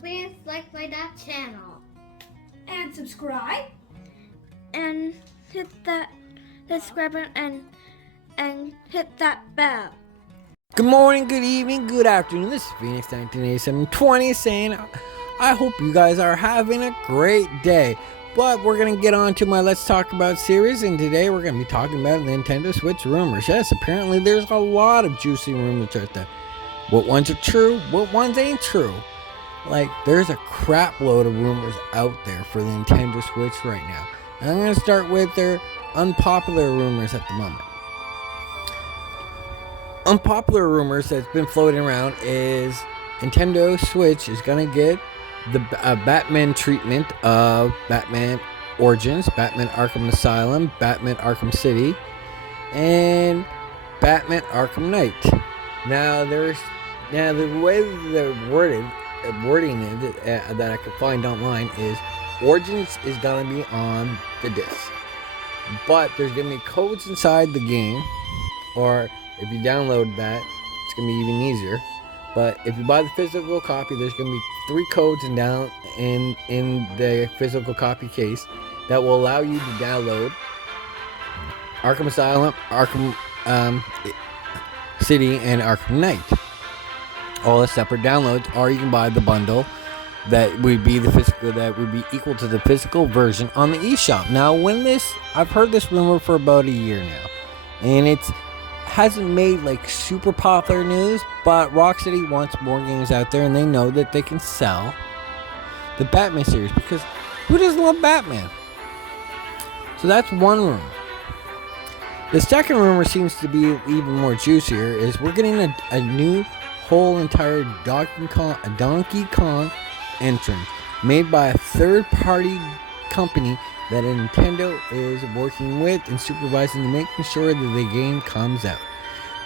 please like my channel. And subscribe. And hit that subscribe button and hit that bell. Good morning, good evening, good afternoon. This is Phoenix 1987-20 saying I hope you guys are having a great day. But we're going to get on to my Let's Talk About series, and today we're going to be talking about Nintendo Switch rumors. Yes, apparently there's a lot of juicy rumors out there. What ones are true, what ones ain't true. Like, there's a crap load of rumors out there for the Nintendo Switch right now. And I'm going to start with their unpopular rumors at the moment. Unpopular rumors that's been floating around is Nintendo Switch is going to get the Batman treatment of Batman Origins, Batman Arkham Asylum, Batman Arkham City, and Batman Arkham Knight. Now the way they're wording it that I could find online is Origins is gonna be on the disc, but there's gonna be codes inside the game, or if you download that, it's gonna be even easier. But if you buy the physical copy, there's going to be 3 codes in the physical copy case that will allow you to download Arkham Asylum, Arkham City, and Arkham Knight. All as separate downloads, or you can buy the bundle that would be equal to the physical version on the eShop. Now, I've heard this rumor for about a year now, and it's hasn't made like super popular news, but Rocksteady wants more games out there, and they know that they can sell the Batman series, because who doesn't love Batman? So that's one rumor. The second rumor seems to be even more juicier, is we're getting a new whole entire Donkey Kong entrance made by a third-party company that Nintendo is working with and supervising and making sure that the game comes out.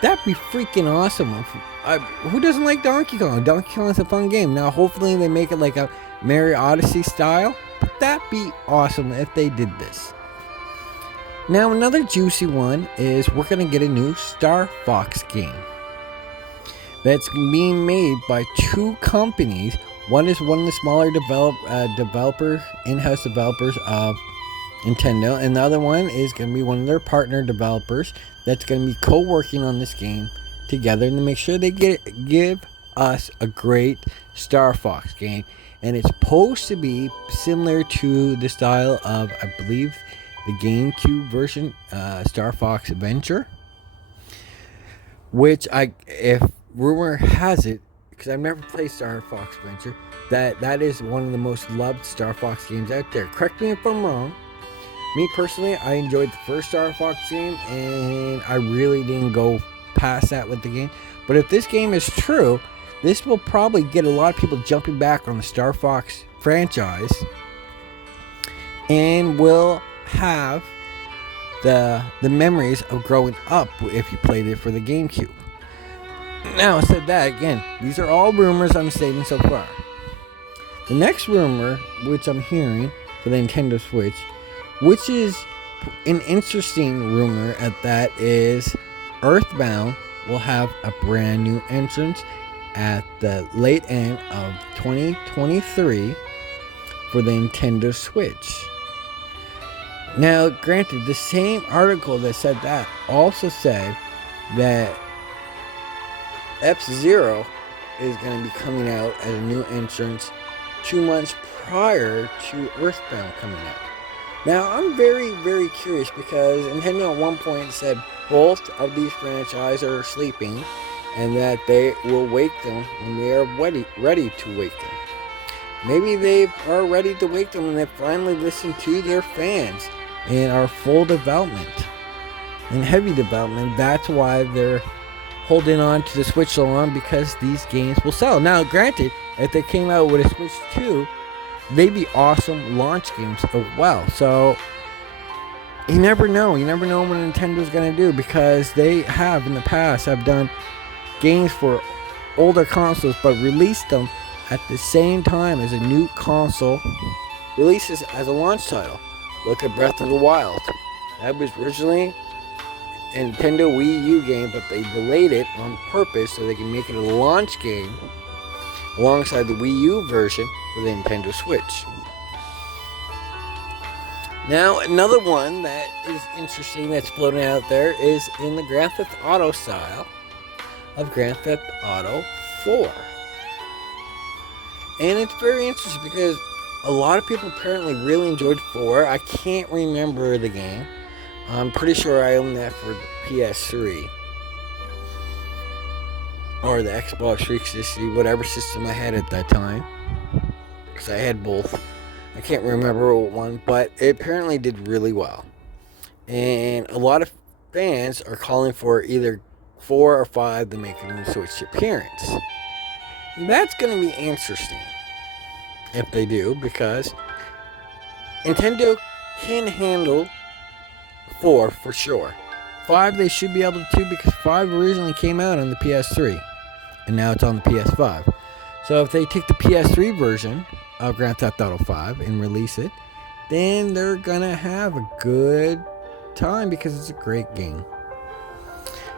That'd be freaking awesome. Who doesn't like Donkey Kong? Donkey Kong is a fun game. Now, hopefully they make it like a Mario Odyssey style, but that'd be awesome if they did this. Now, another juicy one is we're going to get a new Star Fox game that's being made by 2 companies. One is one of the smaller in-house developers of Nintendo, and the other one is going to be one of their partner developers that's going to be co-working on this game together to make sure they give us a great Star Fox game. And it's supposed to be similar to the style of, I believe, the GameCube version, Star Fox Adventure, which if rumor has it, because I've never played Star Fox Adventure, that is one of the most loved Star Fox games out there. Correct me if I'm wrong. Me personally, I enjoyed the first Star Fox game, and I really didn't go past that with the game. But if this game is true, this will probably get a lot of people jumping back on the Star Fox franchise, and will have the memories of growing up if you played it for the GameCube. Now, I said that again, these are all rumors I'm stating so far. The next rumor, which I'm hearing for the Nintendo Switch, which is an interesting rumor at that, is Earthbound will have a brand new entrance at the late end of 2023 for the Nintendo Switch. Now, granted, the same article that said that also said that F-Zero is going to be coming out as a new entrance 2 months prior to Earthbound coming out. Now, I'm very, very curious, because Nintendo at one point said both of these franchises are sleeping and that they will wake them when they are ready to wake them. Maybe they are ready to wake them and they finally listen to their fans and are full development and heavy development. That's why they're holding on to the Switch so long, because these games will sell. Now, granted, if they came out with a Switch 2, they'd be awesome launch games as well. So you never know. You never know what Nintendo's going to do, because they have in the past done games for older consoles but released them at the same time as a new console releases as a launch title. Look at Breath of the Wild. That was originally a Nintendo Wii U game, but they delayed it on purpose so they can make it a launch game alongside the Wii U version for the Nintendo Switch. Now, another one that is interesting that's floating out there is in the Grand Theft Auto style of Grand Theft Auto 4. And it's very interesting because a lot of people apparently really enjoyed 4. I can't remember the game. I'm pretty sure I owned that for the PS3. Or the Xbox 360, whatever system I had at that time. Because I had both. I can't remember what one, but it apparently did really well. And a lot of fans are calling for either 4 or 5 to make a new Switch appearance. And that's going to be interesting if they do, because Nintendo can handle 4 for sure. 5 they should be able to, because 5 originally came out on the PS3 and now it's on the PS5. So if they take the PS3 version of Grand Theft Auto 5 and release it, then they're gonna have a good time because it's a great game.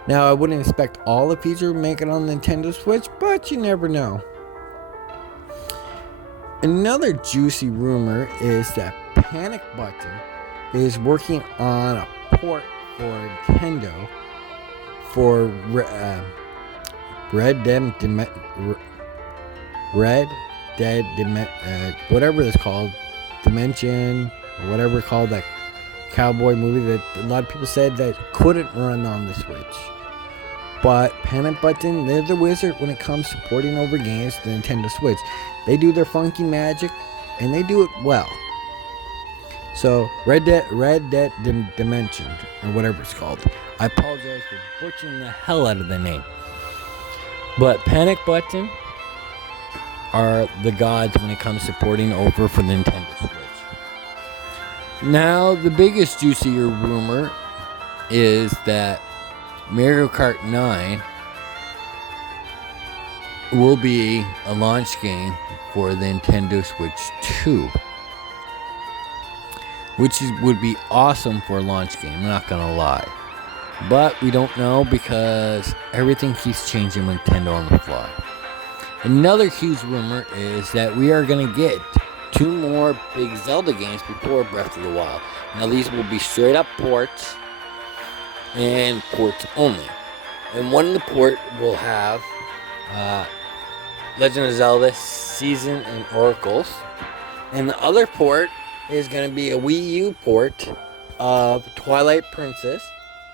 Now, I wouldn't expect all the features to make it on the Nintendo Switch, but you never know. Another juicy rumor is that Panic Button is working on a port for Nintendo for Red Dead whatever it's called, Dimension, or whatever it's called, that cowboy movie that a lot of people said that couldn't run on the Switch. But Panic Button, they're the wizard when it comes to porting over games to the Nintendo Switch. They do their funky magic, and they do it well. So, Red Dead Dimension, or whatever it's called. I apologize for butchering the hell out of the name. But Panic Button are the gods when it comes to porting over for the Nintendo Switch. Now, the biggest juicier rumor is that Mario Kart 9 will be a launch game for the Nintendo Switch 2. Which would be awesome for a launch game, I'm not gonna lie. But we don't know because everything keeps changing with Nintendo on the fly. Another huge rumor is that we are gonna get 2 more big Zelda games before Breath of the Wild. Now these will be straight up ports and ports only. And one of the port will have Legend of Zelda Season and Oracles. And the other port is going to be a Wii U port of Twilight Princess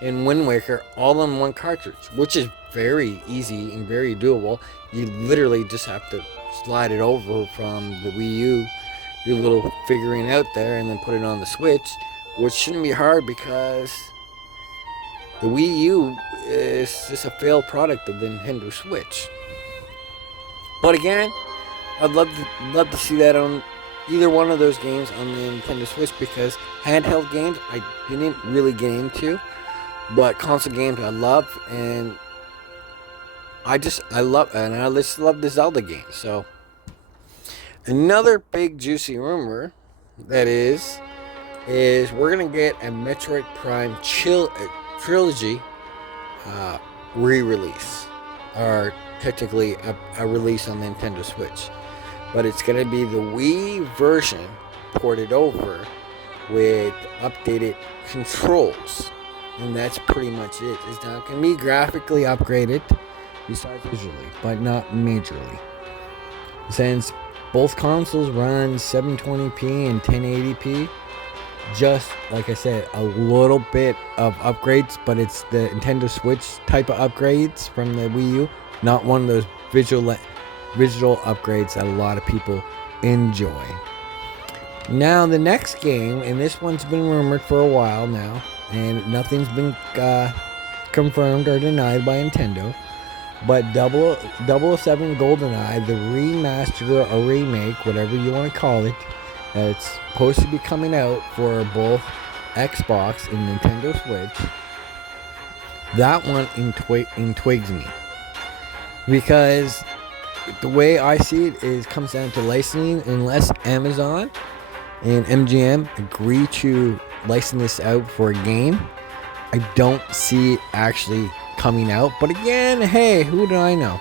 and Wind Waker all on one cartridge, which is very easy and very doable. You literally just have to slide it over from the Wii U, do a little figuring out there, and then put it on the Switch, which shouldn't be hard because the Wii U is just a failed product of the Nintendo Switch. But again, I'd love to see that on either one of those games on the Nintendo Switch, because handheld games I didn't really get into, but console games I love, and I just love the Zelda games. So another big juicy rumor that is we're gonna get a Metroid Prime trilogy re-release, or technically a release on the Nintendo Switch. But it's going to be the Wii version ported over with updated controls. And that's pretty much it. It's not going to be graphically upgraded, besides visually, but not majorly. Since both consoles run 720p and 1080p, just like I said, a little bit of upgrades, but it's the Nintendo Switch type of upgrades from the Wii U, not one of those visual upgrades that a lot of people enjoy. Now the next game, and this one's been rumored for a while now, and nothing's been confirmed or denied by Nintendo, but 007 GoldenEye, the remaster or remake, whatever you want to call it, it's supposed to be coming out for both Xbox and Nintendo Switch. That one intrigues me, because the way I see it is comes down to licensing. Unless Amazon and MGM agree to license this out for a game, I don't see it actually coming out. But again, hey, who do I know?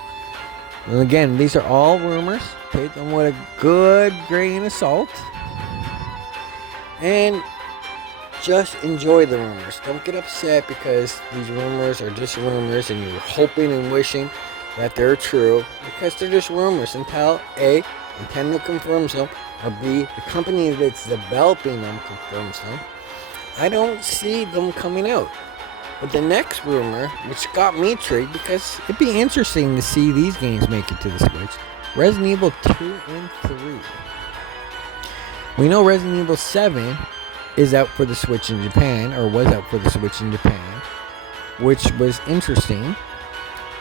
And again, these are all rumors. Take them with a good grain of salt. And just enjoy the rumors. Don't get upset because these rumors are just rumors and you're hoping and wishing that they're true, because they're just rumors until A, Nintendo confirms them, or B, the company that's developing them confirms them. I don't see them coming out. But the next rumor, which got me intrigued because it'd be interesting to see these games make it to the Switch, Resident Evil 2 and 3. We know Resident Evil 7 is out for the Switch in Japan, or was out for the Switch in Japan, which was interesting.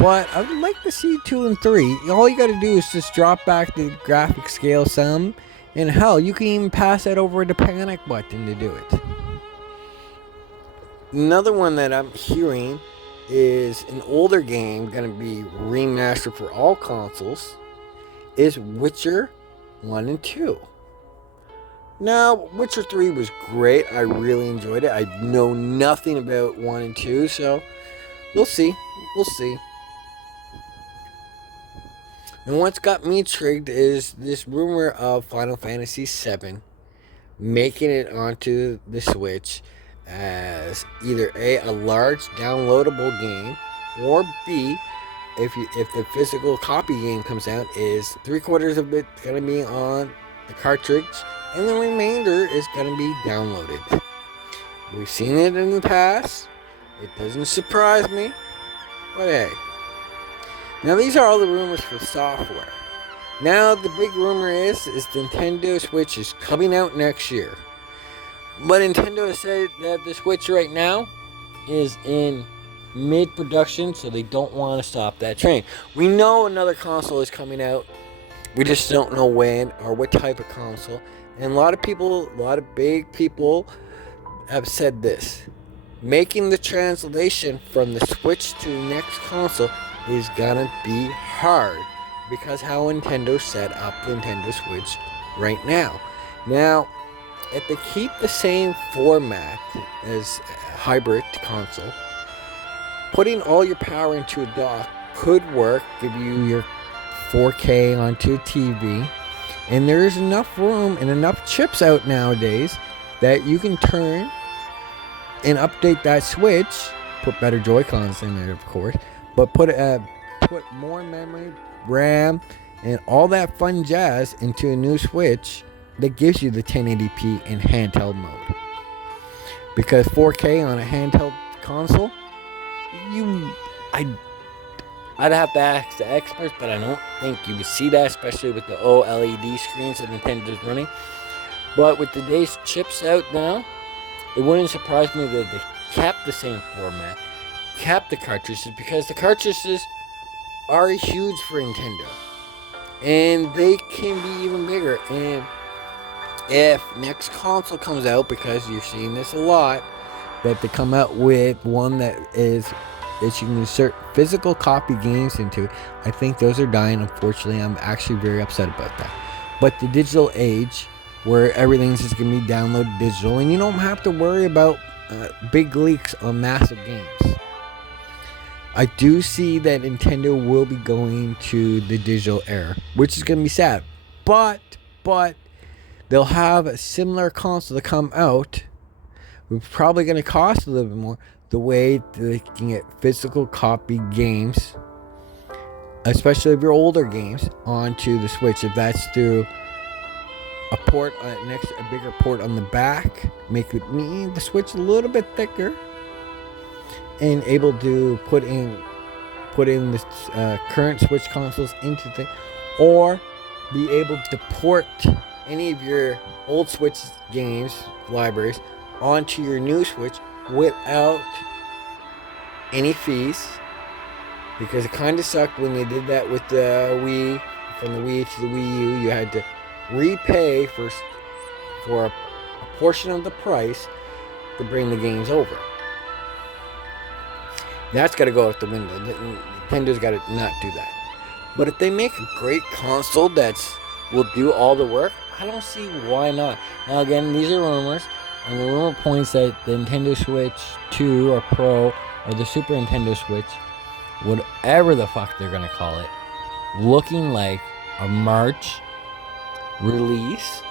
But I would like to see 2 and 3. All you gotta do is just drop back the graphic scale some, and hell, you can even pass that over the panic button to do it. Another one that I'm hearing is an older game gonna be remastered for all consoles is Witcher 1 and 2. Now, Witcher 3 was great. I really enjoyed it. I know nothing about 1 and 2, so we'll see. We'll see. And what's got me intrigued is this rumor of Final Fantasy VII making it onto the Switch as either A, a large downloadable game, or B, if the physical copy game comes out, is 3/4 of it going to be on the cartridge, and the remainder is going to be downloaded. We've seen it in the past. It doesn't surprise me, but hey. Now these are all the rumors for software. Now the big rumor is Nintendo Switch is coming out next year. But Nintendo has said that the Switch right now is in mid-production, so they don't want to stop that train. We know another console is coming out. We just don't know when or what type of console. And a lot of big people have said this. Making the translation from the Switch to the next console is gonna be hard because how Nintendo set up the Nintendo Switch right now. Now, if they keep the same format as a hybrid console, putting all your power into a dock could work, give you your 4K onto a TV, and there is enough room and enough chips out nowadays that you can turn and update that Switch, put better Joy-Cons in there, of course, but put more memory, RAM, and all that fun jazz into a new Switch that gives you the 1080p in handheld mode. Because 4K on a handheld console, I'd have to ask the experts, but I don't think you would see that, especially with the OLED screens that Nintendo's running. But with today's chips out now, it wouldn't surprise me that they kept the same format, kept the cartridges, because the cartridges are huge for Nintendo. And they can be even bigger. And if next console comes out, because you're seeing this a lot, that they come out with one that you can insert physical copy games into, I think those are dying. Unfortunately, I'm actually very upset about that. But the digital age, where everything's just going to be downloaded digital, and you don't have to worry about big leaks on massive games. I do see that Nintendo will be going to the digital era, which is going to be sad. But they'll have a similar console to come out. It's probably going to cost a little bit more. The way they can get physical copy games, especially if you're older games, onto the Switch. If that's through a port, a bigger port on the back, make the Switch a little bit thicker, and able to put in the current Switch consoles into things, or be able to port any of your old Switch games libraries onto your new Switch without any fees, because it kind of sucked when they did that with the Wii. From the Wii to the Wii U, you had to repay for a portion of the price to bring the games over. That's got to go out the window. Nintendo's got to not do that. But if they make a great console will do all the work, I don't see why not. Now again, these are rumors, and the rumor points that the Nintendo Switch 2 or Pro or the Super Nintendo Switch, whatever the fuck they're gonna call it, looking like a March release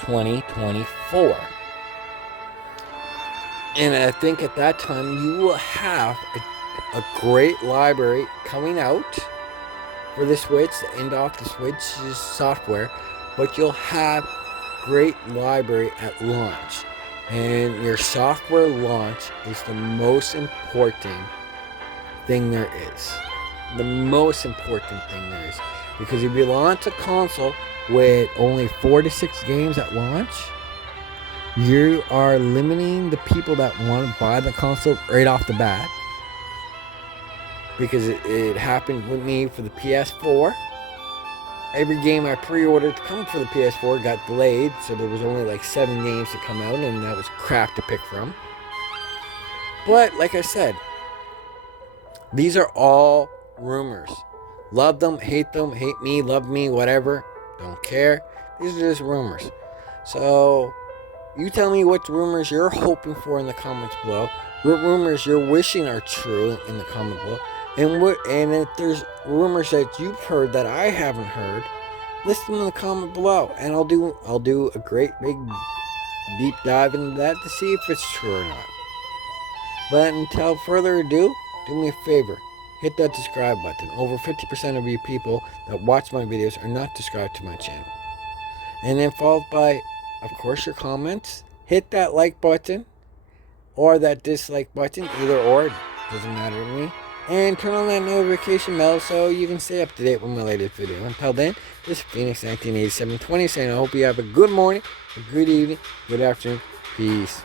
2024. And I think at that time you will have a great library coming out for the Switch, to end off the Switch's software, but you'll have great library at launch. And your software launch is the most important thing there is. The most important thing there is. Because if you launch a console with only 4 to 6 games at launch, you are limiting the people that want to buy the console right off the bat. Because it happened with me for the PS4. Every game I pre-ordered to come for the PS4 got delayed, so there was only like 7 games to come out, and that was crap to pick from. But like I said, these are all rumors. Love them, hate me, love me, whatever. Don't care. These are just rumors. So you tell me what rumors you're hoping for in the comments below. What rumors you're wishing are true in the comment below. And if there's rumors that you've heard that I haven't heard, list them in the comment below, and I'll do a great big deep dive into that to see if it's true or not. But until further ado, do me a favor, hit that subscribe button. Over 50% of you people that watch my videos are not subscribed to my channel. And then followed by, of course, your comments. Hit that like button or that dislike button, either or, doesn't matter to me. And turn on that notification bell so you can stay up to date with my latest video. Until then, this is Phoenix 198720 saying I hope you have a good morning, a good evening, good afternoon. Peace.